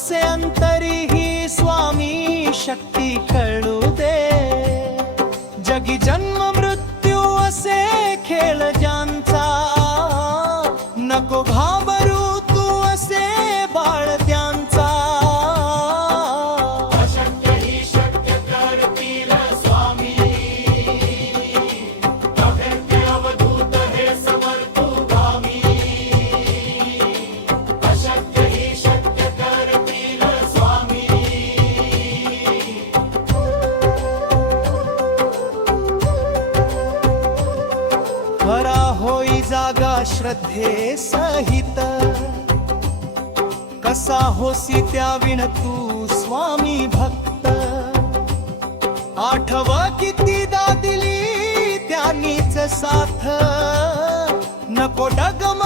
असे अंतरीही स्वामी शक्ती कळू दे। जगी जन्म मृत्यू असे खेळ ज्यांचा, नको घाबरू तू असे बाळ त्यांचा। अशक्य ही शक्य करतील स्वामी, अभेद्य अवधूत हे समर्थुगामी। अशक्य ही शक्य करतील स्वामी। खरा होई जागा श्रद्धे सहित, कसा होसी त्या विण तू स्वामी भक्त। आठव कितीदा दिली त्यांनीच साथ, नको डगम